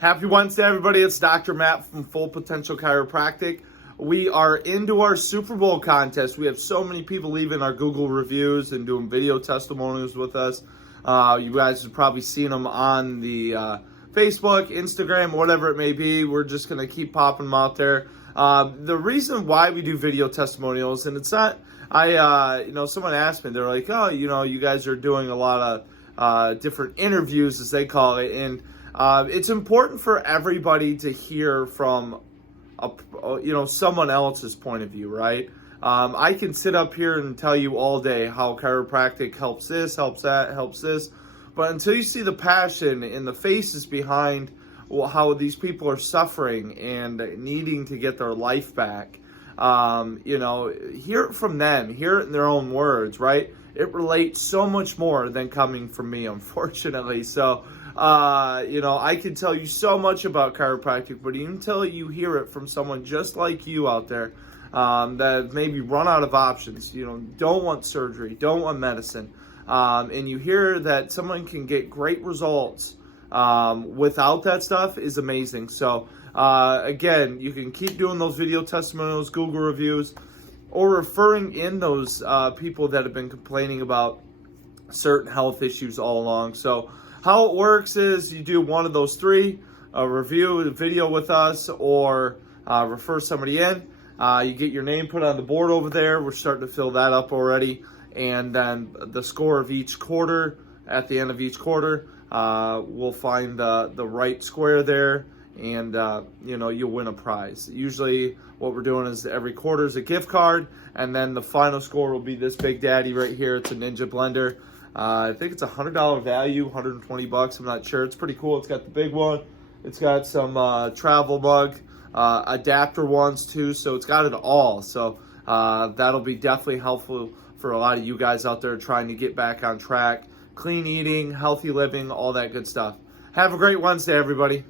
Happy Wednesday, everybody. It's Dr. Matt from Full Potential Chiropractic. We are into our Super Bowl contest. We have so many people leaving our Google reviews and doing video testimonials with us. You guys have probably seen them on the Facebook, Instagram, whatever it may be. We're just going to keep popping them out there. The reason why we do video testimonials, and it's not, someone asked me, they're like, oh, you guys are doing a lot of different interviews, as they call it, and it's important for everybody to hear from someone else's point of view, right? I can sit up here and tell you all day how chiropractic helps this, helps that, helps this, but until you see the passion and the faces behind how these people are suffering and needing to get their life back, hear it from them, hear it in their own words, right? It relates so much more than coming from me, unfortunately. So, I can tell you so much about chiropractic, but until you hear it from someone just like you out there, that maybe run out of options, don't want surgery, don't want medicine, and you hear that someone can get great results without that stuff, is amazing. So, again, you can keep doing those video testimonials, Google reviews, or referring in those people that have been complaining about certain health issues all along. So how it works is you do one of those three: review a video with us, or refer somebody in. You get your name put on the board over there. We're starting to fill that up already. And then the score of each quarter, at the end of each quarter, we'll find the right square there, and you'll win a prize. Usually what we're doing is every quarter is a gift card, and then the final score will be this big daddy right here. It's a Ninja blender. I think it's $100 value, $120. I'm not sure. It's pretty cool. It's got the big one. It's got some travel mug adapter ones too. So it's got it all. So that'll be definitely helpful for a lot of you guys out there trying to get back on track. Clean eating, healthy living, all that good stuff. Have a great Wednesday, everybody.